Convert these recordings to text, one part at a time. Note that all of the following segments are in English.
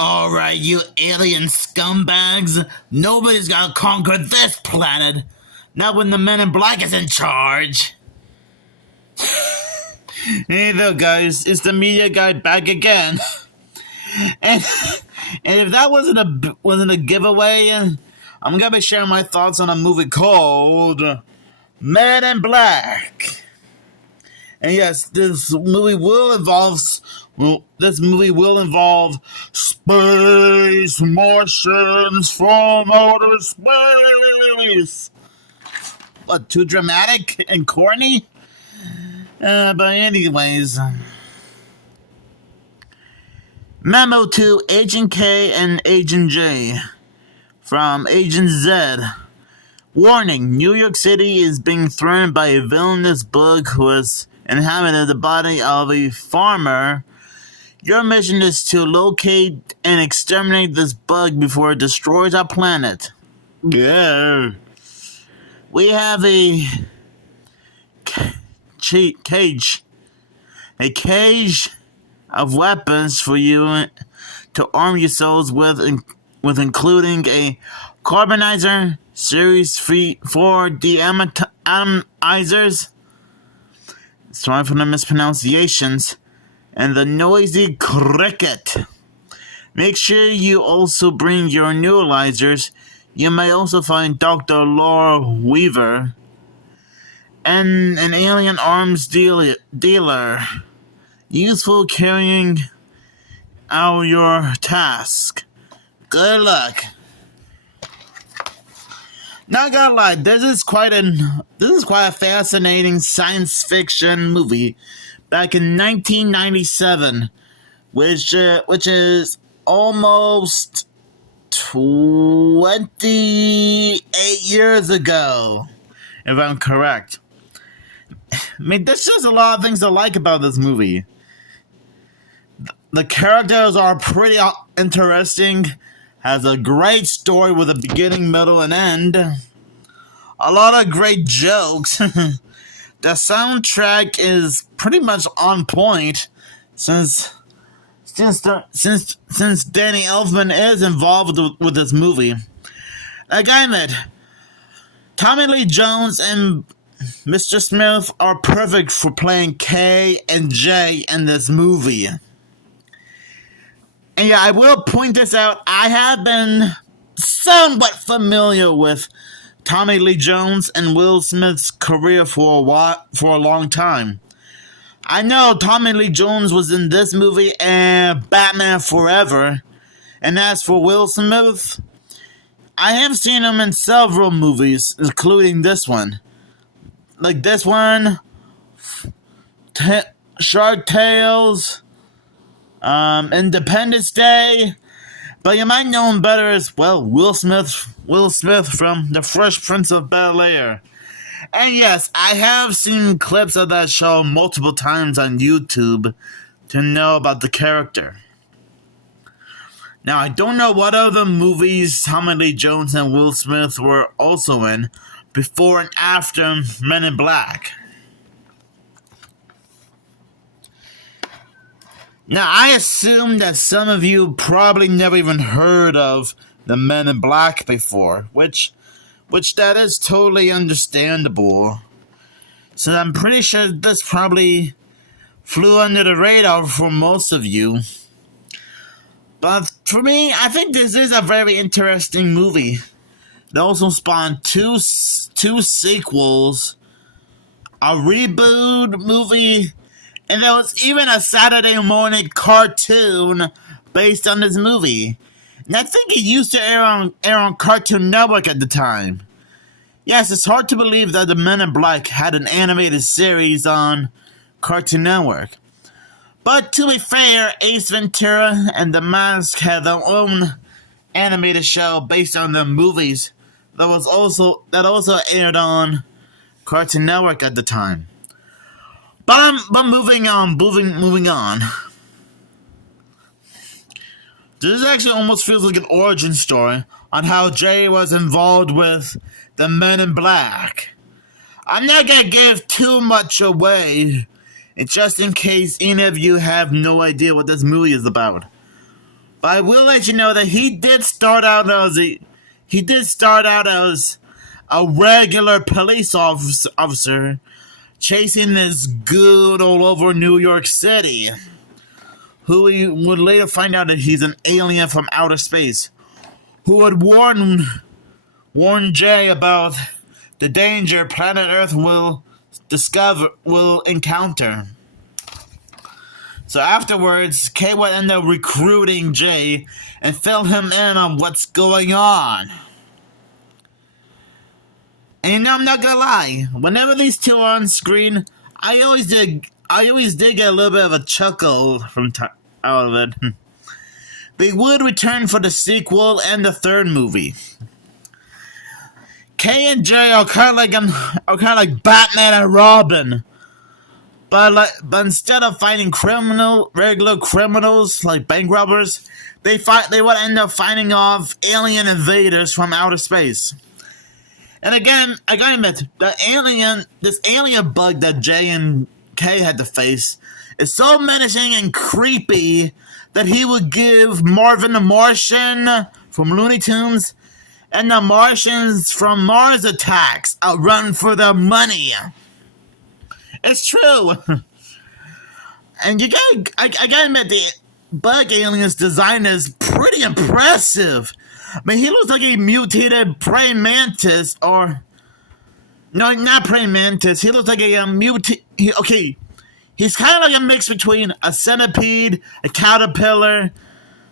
Alright, you alien scumbags. Nobody's gonna conquer this planet. Not when the Men in Black is in charge. Hey there, guys. It's the media guy back again. and and if that wasn't a giveaway, I'm gonna be sharing my thoughts on a movie called Men in Black. And yes, this movie will involve space Martians from outer space. What, too dramatic and corny? But anyways, memo to Agent K and Agent J from Agent Z. Warning, New York City is being threatened by a villainous bug who has inhabited the body of a farmer. Your mission is to locate and exterminate this bug before it destroys our planet. Yeah. We have a cage of weapons for you to arm yourselves with including a carbonizer, Series 4 deatomizers, sorry for the mispronunciations, and the noisy cricket. Make sure you also bring your neuralizers. You may also find Dr. Laura Weaver and an alien arms dealer, useful carrying out your task. Good luck. Not gonna lie, this is quite a fascinating science fiction movie back in 1997, which is almost 28 years ago, if I'm correct. I mean, there's just a lot of things to like about this movie. The characters are pretty interesting, has a great story with a beginning, middle, and end. A lot of great jokes. The soundtrack is pretty much on point since Danny Elfman is involved with this movie. Like I admit, Tommy Lee Jones and Mr. Smith are perfect for playing K and J in this movie. And yeah, I will point this out. I have been somewhat familiar with Tommy Lee Jones and Will Smith's career for a long time. I know Tommy Lee Jones was in this movie and Batman Forever. And as for Will Smith, I have seen him in several movies, including this one. Like this one, Shark Tales, Independence Day, but you might know him better as, well, Will Smith from The Fresh Prince of Bel-Air. And yes, I have seen clips of that show multiple times on YouTube to know about the character. Now, I don't know what other movies Tommy Lee Jones and Will Smith were also in before and after Men in Black. Now, I assume that some of you probably never even heard of the Men in Black before, which that is totally understandable. So I'm pretty sure this probably flew under the radar for most of you. But for me, I think this is a very interesting movie. It also spawned two sequels, a reboot movie, and there was even a Saturday morning cartoon based on this movie. And I think it used to air on Cartoon Network at the time. Yes, it's hard to believe that the Men in Black had an animated series on Cartoon Network. But to be fair, Ace Ventura and The Mask had their own animated show based on the movies that also aired on Cartoon Network at the time. But moving on. This actually almost feels like an origin story on how Jay was involved with the Men in Black. I'm not gonna give too much away, just in case any of you have no idea what this movie is about. But I will let you know that he did start out as a regular police officer chasing this good all over New York City, who we would later find out that he's an alien from outer space, who would warn Jay about the danger planet Earth will encounter. So afterwards, Kay would end up recruiting Jay and fill him in on what's going on. And you know, I'm not gonna lie, whenever these two are on screen, I always did get a little bit of a chuckle out of it. They would return for the sequel and the third movie. Kay and Jay are kind of like Batman and Robin, but instead of fighting regular criminals like bank robbers, they would end up fighting off alien invaders from outer space. And again, I gotta admit, this alien bug that Jay and Kay had to face is so menacing and creepy that he would give Marvin the Martian from Looney Tunes and the Martians from Mars Attacks a run for their money. It's true. And I gotta admit, the bug alien's design is pretty impressive. I mean, he looks like a mutated praying mantis, or... No, not praying mantis. He looks like a okay, he's kind of like a mix between a centipede, a caterpillar,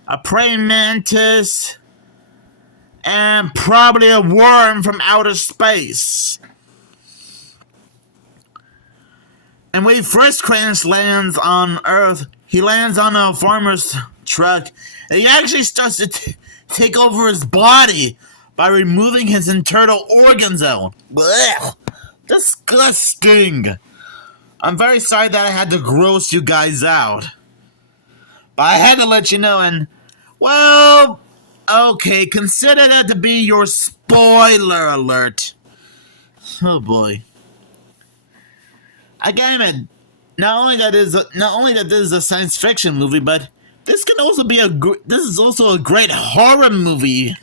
a praying mantis, and probably a worm from outer space. And when he first lands on Earth, he lands on a farmer's truck, and he actually starts to take over his body by removing his internal organs out. Blech. Disgusting. I'm very sorry that I had to gross you guys out. But I had to let you know, and, well, okay, consider that to be your spoiler alert. Oh boy. Again, not only that this is a science fiction movie, but this is also a great horror movie.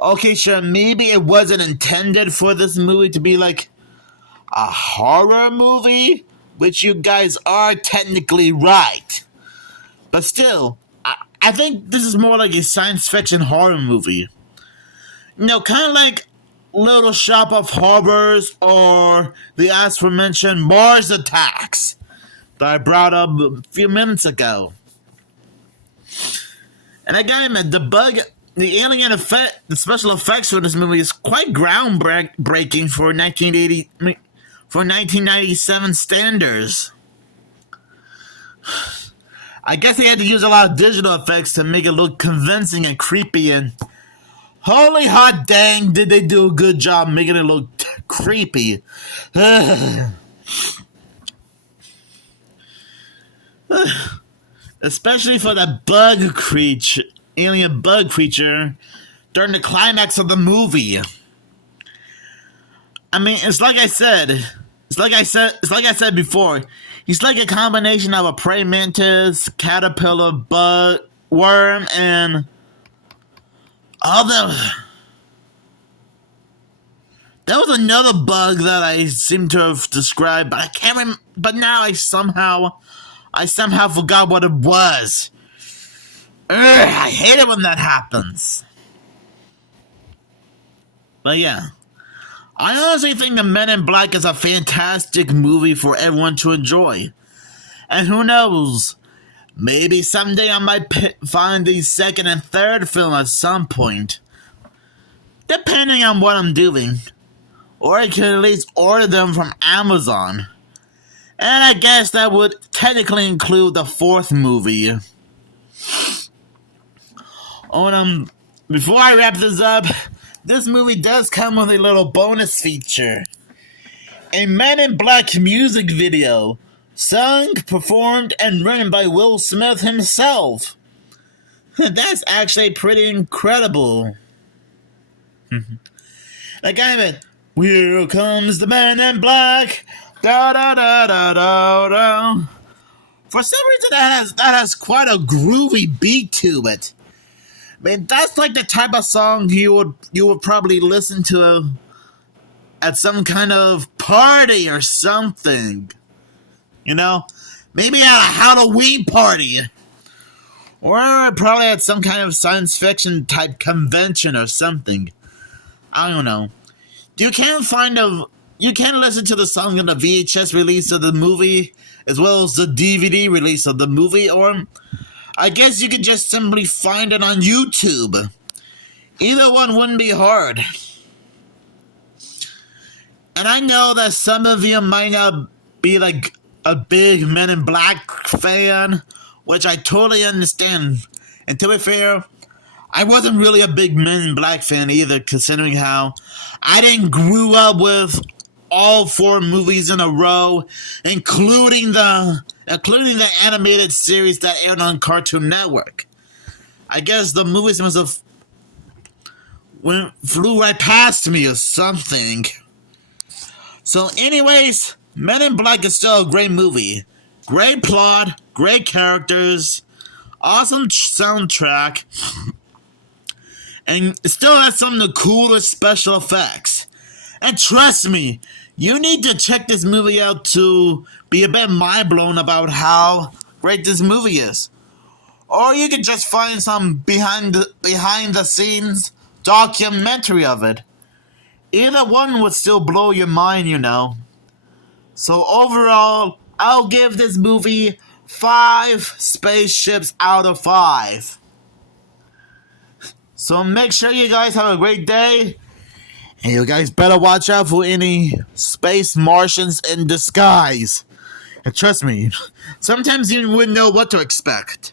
Okay, sure, maybe it wasn't intended for this movie to be like a horror movie, which you guys are technically right. But still, I think this is more like a science fiction horror movie. You know, kind of like Little Shop of Horrors or the aforementioned Mars Attacks that I brought up a few minutes ago. And I gotta admit, the alien effect, the special effects for this movie is quite groundbreaking for 1997 standards. I guess they had to use a lot of digital effects to make it look convincing and creepy, and holy hot dang, did they do a good job making it look creepy. Especially for that alien bug creature during the climax of the movie. I mean, it's like I said before, he's like a combination of a praying mantis, caterpillar, bug, worm, and other. There was another bug that I seem to have described, but I can't remember. But now I somehow forgot what it was. I hate it when that happens. But yeah, I honestly think The Men in Black is a fantastic movie for everyone to enjoy. And who knows, maybe someday I might find the second and third film at some point, depending on what I'm doing. Or I can at least order them from Amazon. And I guess that would technically include the fourth movie. Before I wrap this up, this movie does come with a little bonus feature. A Men in Black music video, sung, performed, and written by Will Smith himself. That's actually pretty incredible. Like I mean, here comes the Man in Black, da da da da da da. For some reason, that has quite a groovy beat to it. I mean, that's like the type of song you would probably listen to at some kind of party or something. You know, maybe at a Halloween party, or probably at some kind of science fiction type convention or something. I don't know. You can listen to the song in the VHS release of the movie as well as the DVD release of the movie, or I guess you could just simply find it on YouTube. Either one wouldn't be hard. And I know that some of you might not be like a big Men in Black fan, which I totally understand. And to be fair, I wasn't really a big Men in Black fan either, considering how I didn't grow up with all 4 movies in a row, including the animated series that aired on Cartoon Network. I guess the movies must have flew right past me or something. So anyways, Men in Black is still a great movie. Great plot, great characters, awesome soundtrack, and it still has some of the coolest special effects. And trust me, you need to check this movie out to be a bit mind blown about how great this movie is. Or you can just find some behind the scenes documentary of it. Either one would still blow your mind, you know. So overall, I'll give this movie 5 spaceships out of 5. So make sure you guys have a great day. And you guys better watch out for any space Martians in disguise. And trust me, sometimes you wouldn't know what to expect.